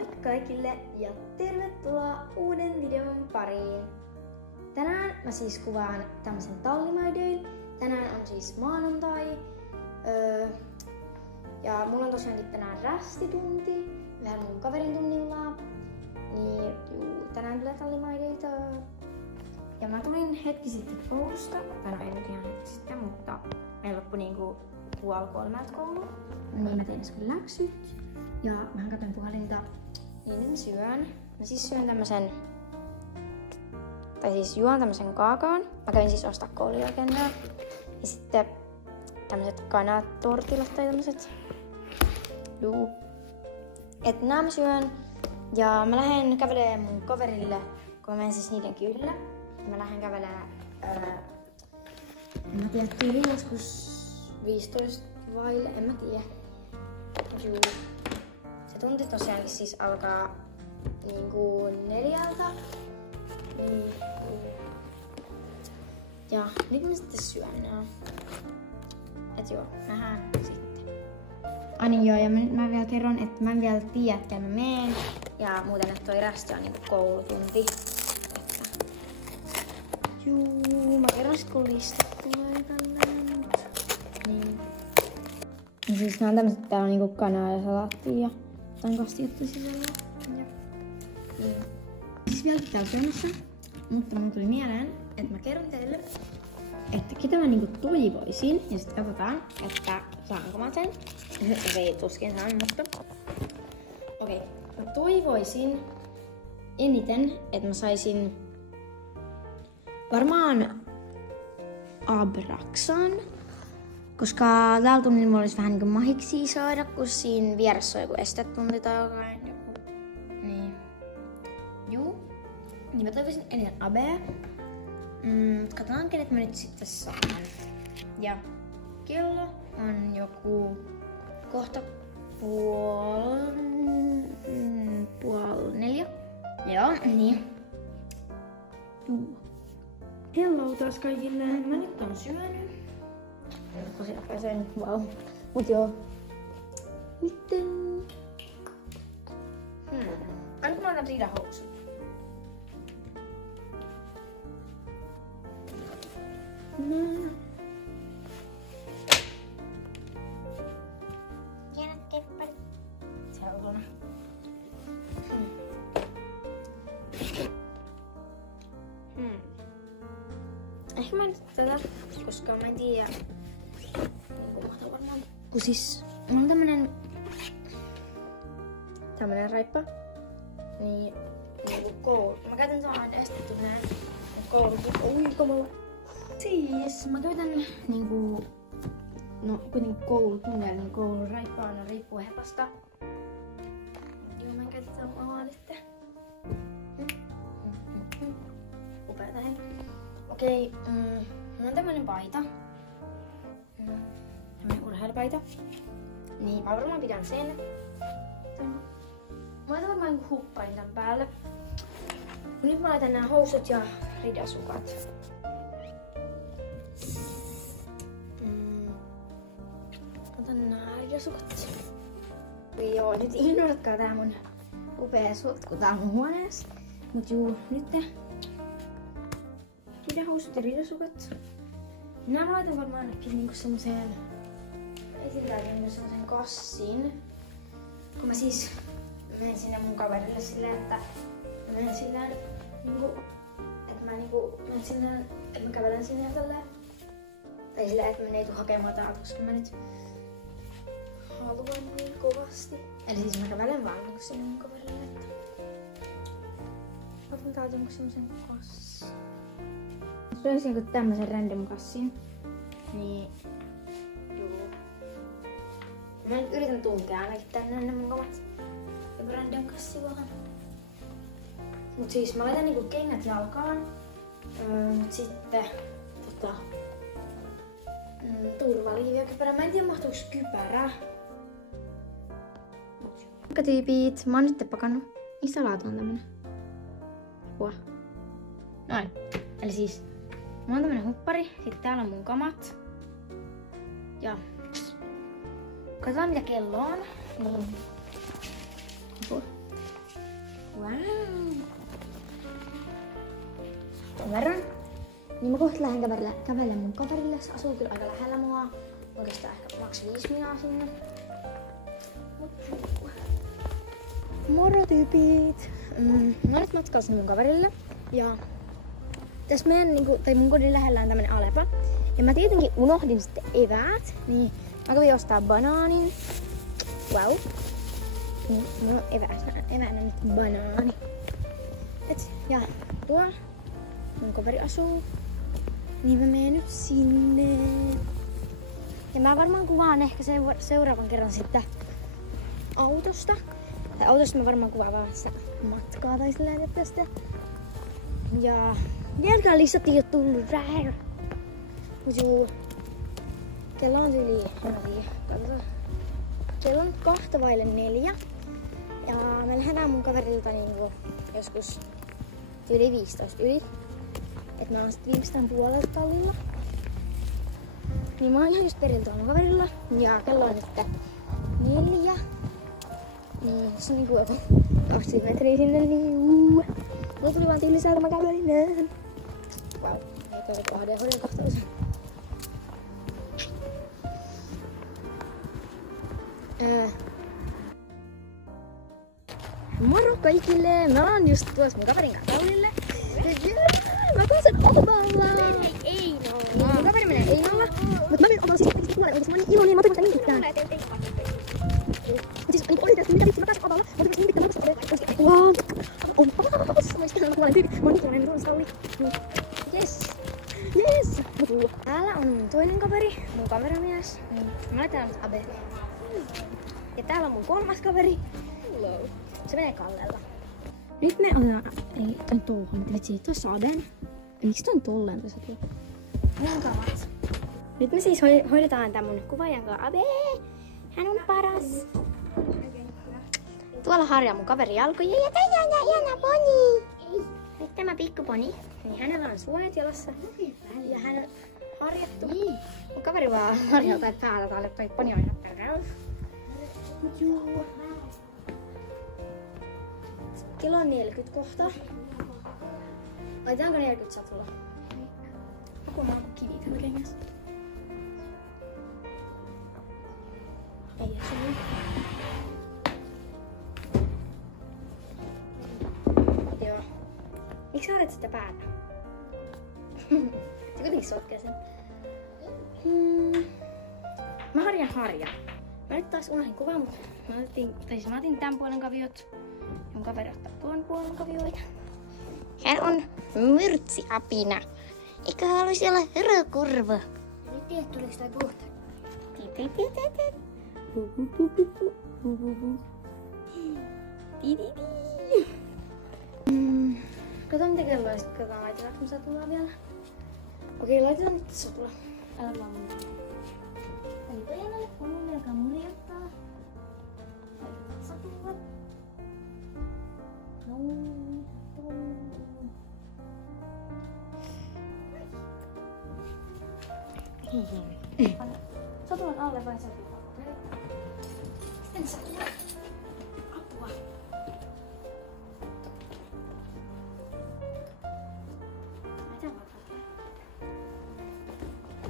Moikka kaikille ja tervetuloa uuden videon pariin. Tänään mä siis kuvaan tämmösen tallimaidein. Tänään on siis maanantai. Ja mulla on tosiaankin tänään rästitunti. Vähän mun kaverin tunnilla. Niin tänään tulee tallimaideita. Ja mä tulin hetki sitten koulusta. Tai no ei nyt ihan hetki sitten, mutta meillä loppui niinku 2:30 koulu. Niin mä tein äsken läksyt. Ja mä katsoin puhelinta. Niin nyt mä syön. Mä siis syön tämmösen... Tai siis juon tämmösen kaakaon. Mä kävin siis ostaa koulujakennaa. Ja sitten tämmöset kanatortilat tai tämmöset. Et nää mä syön. Ja mä lähden kävelemään mun kaverille, kun mä menen siis niiden kyydillä. Mä lähden kävelemään... en mä tiedä, tyyliin joskus 15 vaille, en mä tiedä. Se tunti tosiaankin siis alkaa niinku 4. Ja nyt mä sitten syön nää. Et joo, nähdään sitten. Niin joo, ja mä vielä kerron, että mä en vielä tiedä, että mä meen. Ja muuten, että toi rästi on niinku koulutunti. Mä kerron sit kun listat tulee tänne. Niin. Ja siis nää on tämmöset, täällä on niinku kanaa ja salaattia ja jotain kastiotta sisällä. Niin. Siis vieläkin täällä syömässä. Mutta mun tuli mieleen, että mä kerron teille, että ketä mä niinku toivoisin. Ja sit katsotaan, että saanko mä sen. Ei tuskin saan, mutta... Okei. Mä toivoisin eniten, että mä saisin varmaan Abraxan. Koska tällä tunnilla mulla olisi vähän niinku mahiksi saada, kun siinä vieressä on joku estetunti tai jotain. Niin. Juu. Niin mä toivoisin eniten Abea. Katsotaan kenet mä nyt sitten saan. Ja kello on joku kohta puoli 4. Joo, niin. Juu. Hello taas kaikille. Mä nyt on syönyt. Tosi nopeeseen, wow. Mut joo. Mitten... Anna mä otan riidahousut. Hienot kepparit. Seulona. Ehkä mä nyt tätä, koska mä en tiedä. Mahtaa varmaan. Kun siis mulla on tämmönen raippa. Niin niinku koulu. Mä käytän sen aina estettyneen koulukin. Oi kamala. Siis mä käytän niinku no kuitenkin koulutunnella, niin koulun raippaa aina riippuu hepasta. Joo, mä käytän sitä omaa nytte. Upeeta hei. Okei, mulla on tämmönen paita. Tämmönen urheilupaita. Niin mä varmaan pidän sen. Mä laitan varmaan hupparin tän päälle. Nyt mä laitan nää housut ja ridasukat. Otan nää ridasukat. Joo, nyt ignoratkaa tää mun upea sotku tää mun huoneessa. Mut juu, nyt ridahousut ja ridasukat. Nää mä laitan varmaan ainakin niinku semmoseen niinku semmosen kassin. Kun mä siis menen sinne mun kaverille silleen, että mä menen silleen niinku, että mä niinku menen sinne, että mä kävelen sinne ja tälleen. Tai silleen, että mä ei tuu hakemaan täältä, koska mä nyt haluan niin kovasti. Eli siis mä kävelen vaan niinku sinne mun kaverille, että otan täältä jonkun semmosen kassin. Mä löysin jonkun tämmösen random kassin. Niin mä nyt yritän tunkea ainakin tänne ne mun kamat. Joku random kassi vaan. Mut siis mä laitan niinku kengät jalkaan. Mut sitten turvaliiviä kypärä. Mä en tiedä mahtuuks kypärä. Moikka tyypit, mä oon nyt pakannut. Missä laatu on tämmönen? Apua. Noin. Eli siis mulla on tämmönen huppari. Sitten täällä on mun kamat. Ja katsotaan mitä kello on. Niin. sen verran. Niin mä kohta lähden kävellä mun kaverille. Se asuu kyllä aika lähellä mua. Oikeastaan ehkä maks 5 minaa sinne. Moro tyypit! Mä oon nyt matkalla sinne mun kaverille. Ja tässä meidän, tai mun kodin lähellä on tämmönen Alepa. Ja mä tietenkin unohdin sitten eväät. Niin mä kävin ostaa banaanin. Wow. Niin, mulla on eväänä nyt banaani. Ja tuolla mun kaveri asuu. Niin mä menen nyt sinne. Ja mä varmaan kuvaan ehkä seuraavan kerran sitten autosta. Tai autosta mä varmaan kuvaan vaan sitä matkaa tai silleen, että tästä. Ja vieläkään listat ei oo tullut rää. Mut juu. Kello on yli, katsotaan. Kello on 3:45. Ja me lähdetään mun kaverilta niinku joskus yli 15 yli. Et mä oon sit viimeistään puolelta tallilla. Niin mä oon ihan just periltä mun kaverilla. Ja kello on nyt 4. Niin se on niinku joku 20 metriä sinne, niin mulla tuli vaan tyyliseltä, mä kävelin näin. Vau, ei toivottu ADHD-kohtaus. Moro kaikille! Mä oon just tuossa mun kaverin kanssa tallille. Mä pääsen ovalla! Einolla! Mun kaveri menee Einolla. Mut mä menen ovalla siis puolelle oikeesti. Mä oon niin iloinen, mä toivon sitä mitään. Siis niinku oikeesti mitä vitsi, mä pääsen ovalla. Mä toivon sitä mitään, mä pääsen ovalla. Wow! On paas! Mä oon sitten kuulen tyyppi. Mä oon niin iloinen, mä tuon talli. Yes! Yes! Täällä on mun toinen kaveri, mun kameramies. Mä laitan nyt Abe. Ja täällä on mun kolmas kaveri. Hello. Se menee Kallella. Nyt me ollaan... Ei, toi touhu, mitä vitsi, toi Saden. Miksi toi on tolleen tässä tuo? Niin kavat. Nyt me siis hoidetaan tän mun kuvaajan kanssa Abe. Hän on paras. Tuolla harjaa mun kaveri jalkoja ja tää on ihana poni. Nyt tämä pikkuponi. Niin hänellä on suojat jalassa. Ja hän on harjattu. Mun kaveri vaan harjaa tai päällä täällä, toi poni on ihan täydellä. Juu. Kello on 40 kohta. Laitetaanko 40 satulla? Onko mä kivi tällä kengässä? Ei se niin. Joo. Miksi sä olet sitä päätä? Se kuitenkin sotkee sen. Mä harjaan. Mä nyt taas unohdin kuvan, mutta mä otin tän puolen kaviot. Mun kaveri ottaa tuon puolen kavioita. Hän on myrtsiapina. Eikö haluaisi olla hörökurva? Nyt tiedä, tuliko sitä puhta. Kato mitä kelloa sit, katsotaan laitetaanko mun satulaa vielä. Okei, laitetaan nyt satula. Älä vaan mun. Eli Peenalle punulle, joka murjottaa. Laitetaan satula. Satulan alle vai satula? Sitten satula. Apua. Mitä vaikka?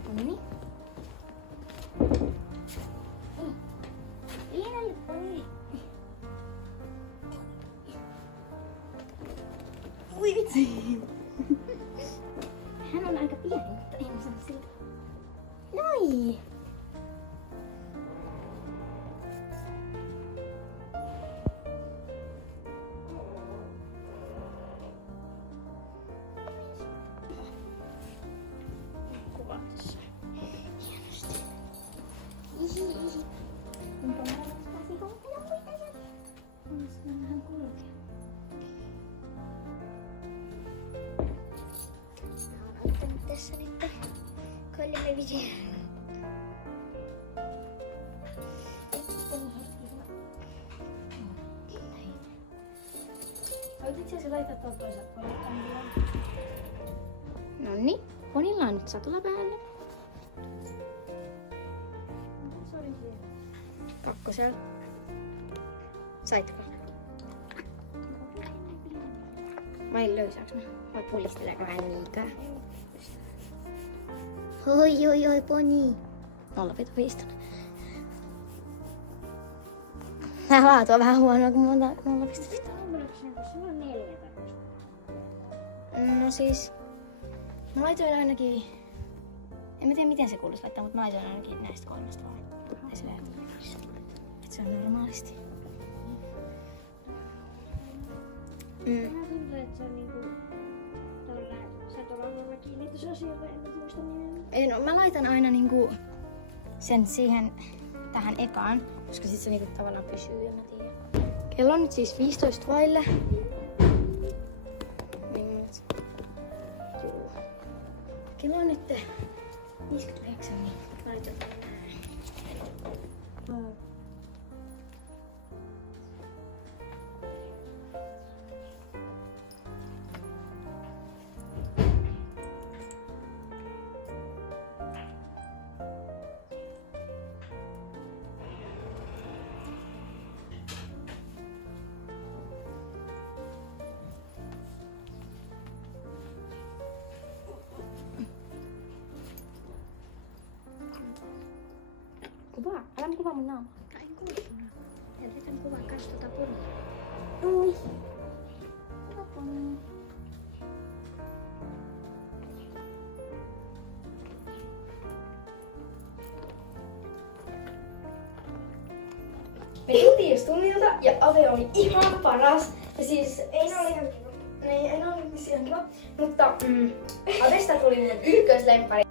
Noniin. Pienelle poni. Ui vitsi! Hän on aika pieni, mutta ei mä sano siltä. Noi! Kuvaa tässä. Hienosti. Kuinka mä pääsin kohtaan muita sen? On vähän kulkea. Tässä nyt kolme videoa. Voit itse asiassa laittaa tuolta toiselta puolelta. Noniin, ponilla on nyt satula päällä. Kakkosella. Saitko? Vai löysääks mä? Vai pulisteleeko hän niinkään? Oi, poni. 0,5. Tää laatu on vähän huonoa, kun monta 0,5. No siis... Mä laitoin ainakin... En mä tiedä miten se kuuluisi laittaa, mutta mä laitoin ainakin näistä 3 vaan. Tai se että se on normaalisti. Mä tuntuu, että se on niinku... Sä et ole aina kiinnitys asioille, en muista nimeä. Ei, no, mä laitan aina niinku sen siihen tähän ekaan, koska sit se niinku tavallaan pysyy ja mä tiedän. Kello on nyt siis 15 vaille. Kello on nyt 59, niin laitan näin. Kuvaa. Älä kuvaa mun naamaa. En kuvaa sun naamaa. Jätetään kuvaa kans ponia. Noniin. Hyvä poni. Me tultiin just tunnilta ja Ave oli ihan paras. Ja siis Eino oli ihan kiva. Ei, Eino oli ihan kiva. Mutta Avesta tuli mun ykköslempari.